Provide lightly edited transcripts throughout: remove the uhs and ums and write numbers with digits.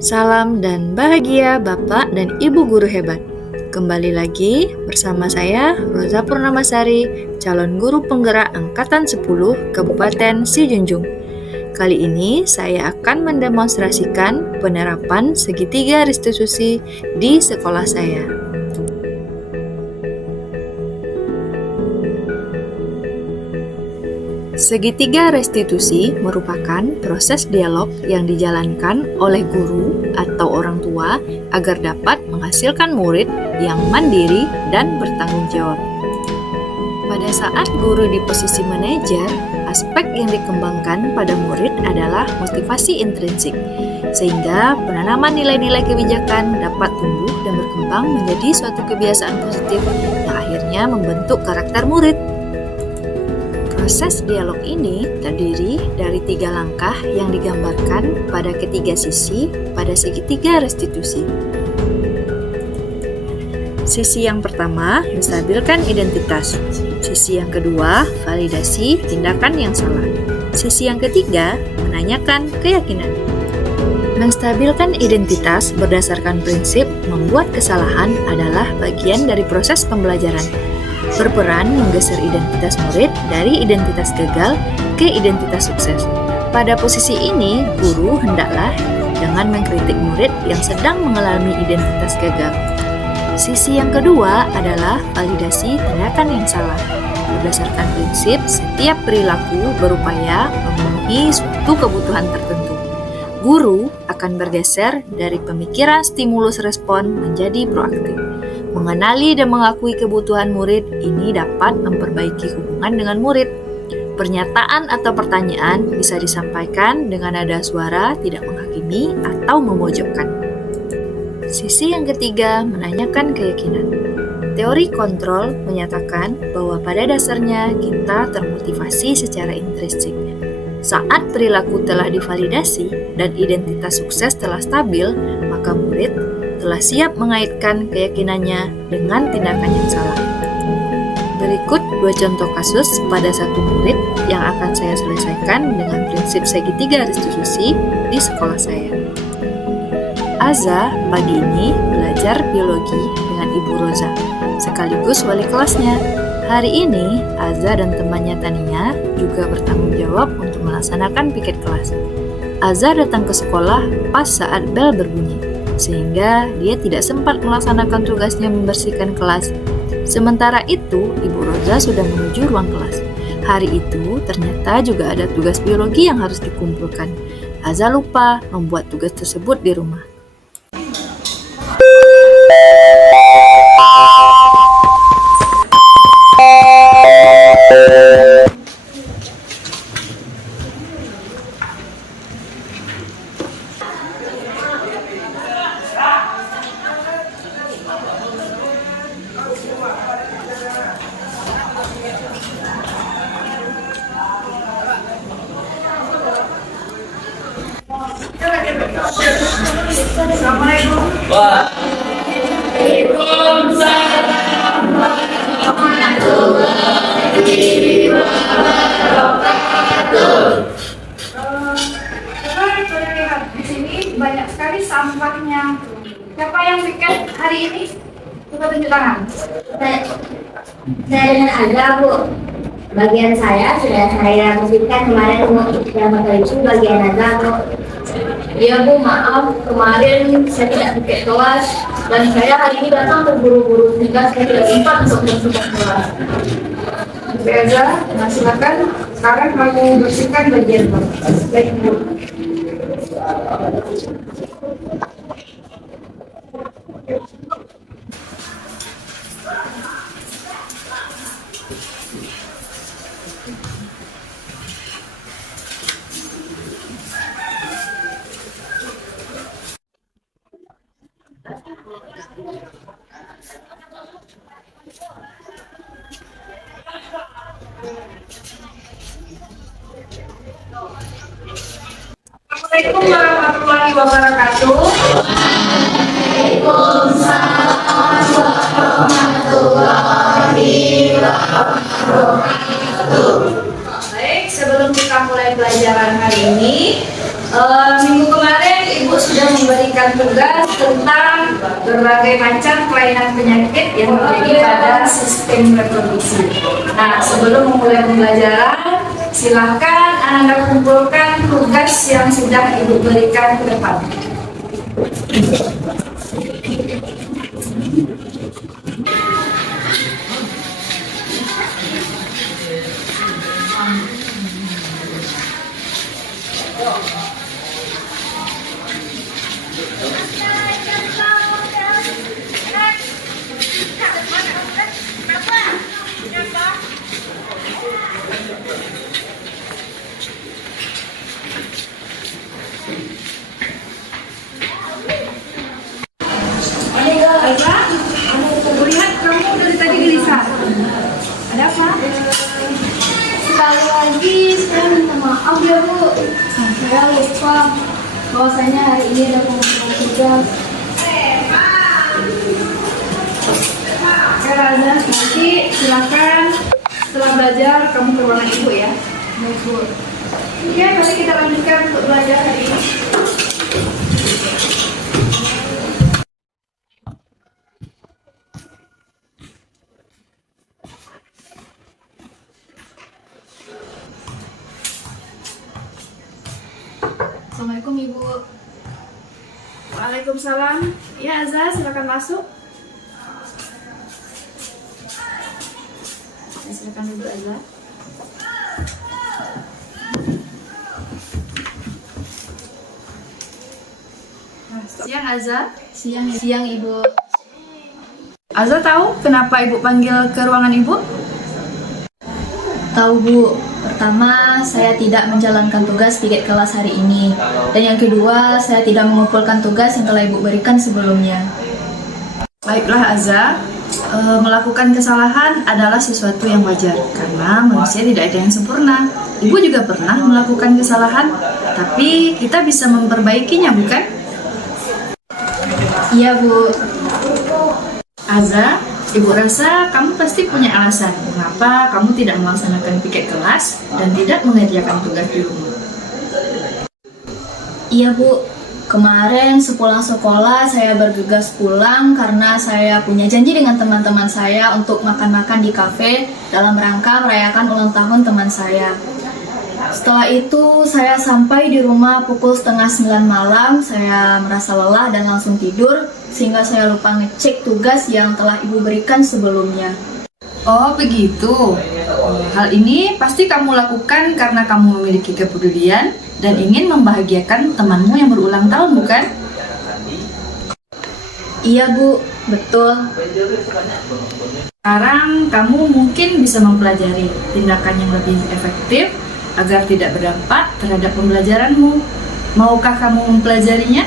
Salam dan bahagia Bapak dan Ibu guru hebat. Kembali lagi bersama saya Roza Purnamasari, calon guru penggerak angkatan 10 Kabupaten Sijunjung. Kali ini saya akan mendemonstrasikan penerapan segitiga restitusi di sekolah saya. Segitiga restitusi merupakan proses dialog yang dijalankan oleh guru atau orang tua agar dapat menghasilkan murid yang mandiri dan bertanggung jawab. Pada saat guru di posisi manajer, aspek yang dikembangkan pada murid adalah motivasi intrinsik, sehingga penanaman nilai-nilai kebijakan dapat tumbuh dan berkembang menjadi suatu kebiasaan positif yang akhirnya membentuk karakter murid. Proses dialog ini terdiri dari 3 langkah yang digambarkan pada ketiga sisi pada segitiga restitusi. Sisi yang pertama, menstabilkan identitas. Sisi yang kedua, validasi tindakan yang salah. Sisi yang ketiga, menanyakan keyakinan. Menstabilkan identitas berdasarkan prinsip membuat kesalahan adalah bagian dari proses pembelajaran. Berperan menggeser identitas murid dari identitas gagal ke identitas sukses. Pada posisi ini, guru hendaklah jangan mengkritik murid yang sedang mengalami identitas gagal. Sisi yang kedua adalah validasi tindakan yang salah. Berdasarkan prinsip, setiap perilaku berupaya memenuhi suatu kebutuhan tertentu. Guru akan bergeser dari pemikiran stimulus respon menjadi proaktif. Mengenali dan mengakui kebutuhan murid ini dapat memperbaiki hubungan dengan murid. Pernyataan atau pertanyaan bisa disampaikan dengan nada suara tidak menghakimi atau memojokkan. Sisi yang ketiga, menanyakan keyakinan. Teori kontrol menyatakan bahwa pada dasarnya kita termotivasi secara intrinsik. Saat perilaku telah divalidasi dan identitas sukses telah stabil, maka murid telah siap mengaitkan keyakinannya dengan tindakan yang salah. Berikut 2 contoh kasus pada satu murid yang akan saya selesaikan dengan prinsip segitiga restitusi di sekolah saya. Aza pagi ini belajar biologi dengan Ibu Roza, sekaligus wali kelasnya. Hari ini, Aza dan temannya Tania juga bertanggung jawab untuk melaksanakan piket kelas. Aza datang ke sekolah pas saat bel berbunyi, sehingga dia tidak sempat melaksanakan tugasnya membersihkan kelas. Sementara itu, Ibu Roza sudah menuju ruang kelas. Hari itu, ternyata juga ada tugas biologi yang harus dikumpulkan. Aza lupa membuat tugas tersebut di rumah. Assalamualaikum. Waalaikumsalam warahmatullahi wabarakatuh. Boleh lihat di sini banyak sekali sampahnya. Siapa yang bikin hari ini? Coba tunjuk tangan. Saya dengan Azra, Bu. Bagian saya sudah saya bersihkan kemarin, Bu. Yang bakal itu bagian Azra, Bu. Iya Bu, maaf kemarin saya tidak pakai kelas dan saya hari ini datang terburu-buru sehingga saya tidak sempat untuk bersihkan kelas. Beza, nah silakan sekarang kamu bersihkan bagian Bu. Baik Bu. Assalamualaikum warahmatullahi wabarakatuh. Waalaikumsalam warahmatullahi wabarakatuh. Baik, sebelum kita mulai pelajaran hari ini, minggu kemarin Ibu sudah dia memberikan tugas tentang berbagai macam kelainan penyakit yang terjadi pada sistem reproduksi. Nah, sebelum memulai pembelajaran, silakan Anda kumpulkan tugas yang sudah Ibu berikan ke depan. Lihat kamu dari tadi gelisah. Ada apa? Sekali lagi saya minta maaf ya Bu. Saya lupa bahwasanya hari ini ada pengumpulan tugas. Oke Raza, nanti silakan setelah belajar kamu ke ruangan Ibu ya. Baik Bu. Oke, mari kita lanjutkan untuk belajar hari ini. Assalamualaikum Ibu. Waalaikumsalam. Ya Azza, silakan masuk. Ya, silakan duduk Azza. Siang Azza. Siang Ibu. Azza tahu kenapa Ibu panggil ke ruangan Ibu? Tahu Bu. Pertama, saya tidak menjalankan tugas piket kelas hari ini. Dan yang kedua, saya tidak mengumpulkan tugas yang telah Ibu berikan sebelumnya. Baiklah Azza, melakukan kesalahan adalah sesuatu yang wajar karena manusia tidak ada yang sempurna. Ibu juga pernah melakukan kesalahan, tapi kita bisa memperbaikinya, bukan? Iya Bu. Azza, Ibu rasa kamu pasti punya alasan mengapa kamu tidak melaksanakan piket kelas dan tidak mengerjakan tugas di rumah. Iya Bu. Kemarin sepulang sekolah saya bergegas pulang karena saya punya janji dengan teman-teman saya untuk makan-makan di kafe dalam rangka merayakan ulang tahun teman saya. Setelah itu saya sampai di rumah pukul 8:30 malam. Saya merasa lelah dan langsung tidur sehingga saya lupa ngecek tugas yang telah Ibu berikan sebelumnya. Oh begitu. Hal ini pasti kamu lakukan karena kamu memiliki kepedulian dan ingin membahagiakan temanmu yang berulang tahun, bukan? Iya Bu, betul. Sekarang kamu mungkin bisa mempelajari tindakan yang lebih efektif agar tidak berdampak terhadap pembelajaranmu. Maukah kamu mempelajarinya?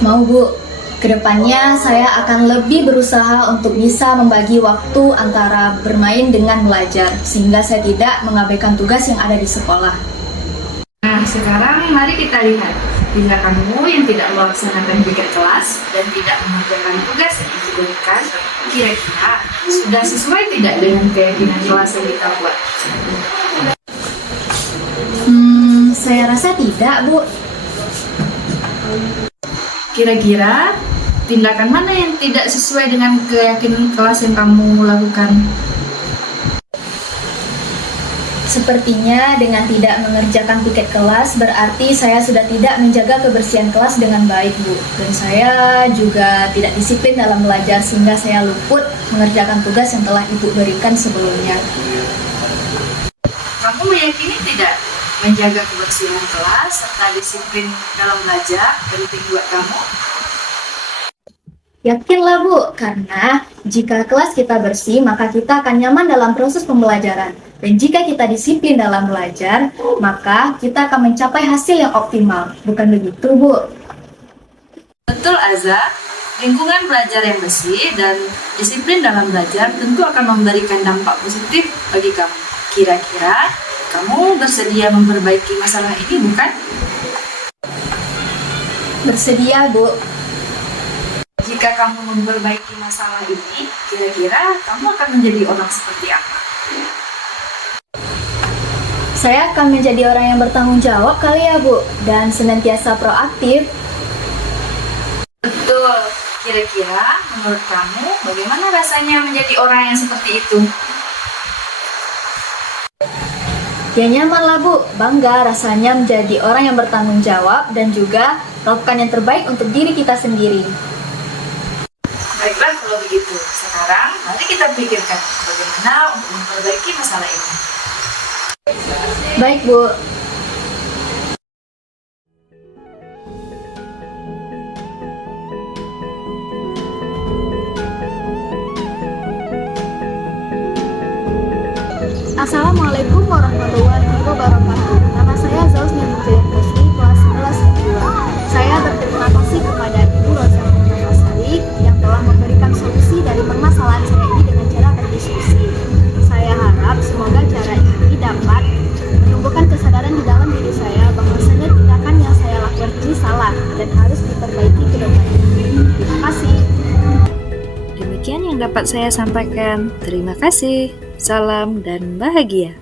Mau Bu. Kedepannya saya akan lebih berusaha untuk bisa membagi waktu antara bermain dengan belajar sehingga saya tidak mengabaikan tugas yang ada di sekolah. Nah, sekarang mari kita lihat tindakanmu yang tidak melaksanakan piket kelas dan tidak mengerjakan tugas yang diberikan. Kira-kira sudah sesuai tidak dengan keyakinan kelas yang kita buat? Saya rasa tidak, Bu. Kira-kira tindakan mana yang tidak sesuai dengan keyakinan kelas yang kamu lakukan? Sepertinya dengan tidak mengerjakan piket kelas berarti saya sudah tidak menjaga kebersihan kelas dengan baik, Bu. Dan saya juga tidak disiplin dalam belajar sehingga saya luput mengerjakan tugas yang telah Ibu berikan sebelumnya. Kamu meyakini tidak menjaga kebersihan kelas serta disiplin dalam belajar penting buat kamu? Yakinlah Bu, karena jika kelas kita bersih maka kita akan nyaman dalam proses pembelajaran. Dan jika kita disiplin dalam belajar, maka kita akan mencapai hasil yang optimal. Bukan begitu, Bu? Betul, Azza. Lingkungan belajar yang bersih dan disiplin dalam belajar tentu akan memberikan dampak positif bagi kamu. Kira-kira kamu bersedia memperbaiki masalah ini, bukan? Bersedia, Bu. Jika kamu memperbaiki masalah ini, kira-kira kamu akan menjadi orang seperti apa? Saya akan menjadi orang yang bertanggung jawab kali ya Bu, dan senantiasa proaktif. Betul. Kira-kira menurut kamu bagaimana rasanya menjadi orang yang seperti itu? Ya nyaman lah Bu, bangga rasanya menjadi orang yang bertanggung jawab dan juga melakukan yang terbaik untuk diri kita sendiri. Baiklah kalau begitu. Sekarang mari kita pikirkan bagaimana untuk memperbaiki masalah ini. Baik Bu. Assalamualaikum warahmatullahi wabarakatuh. Nama saya Zaus Nindukir Kusni, kelas 11 2. Saya berterima kasih kepada Ibu Rosa Sari yang telah memberikan solusi dari permasalahan saya ini dengan cara berdiskusi. Saya harap semoga cara ini dapat menumbuhkan kesadaran di dalam diri saya bahwasanya tindakan yang saya lakukan ini salah dan harus diperbaiki ke depannya. Terima kasih. Demikian yang dapat saya sampaikan. Terima kasih. Salam dan bahagia.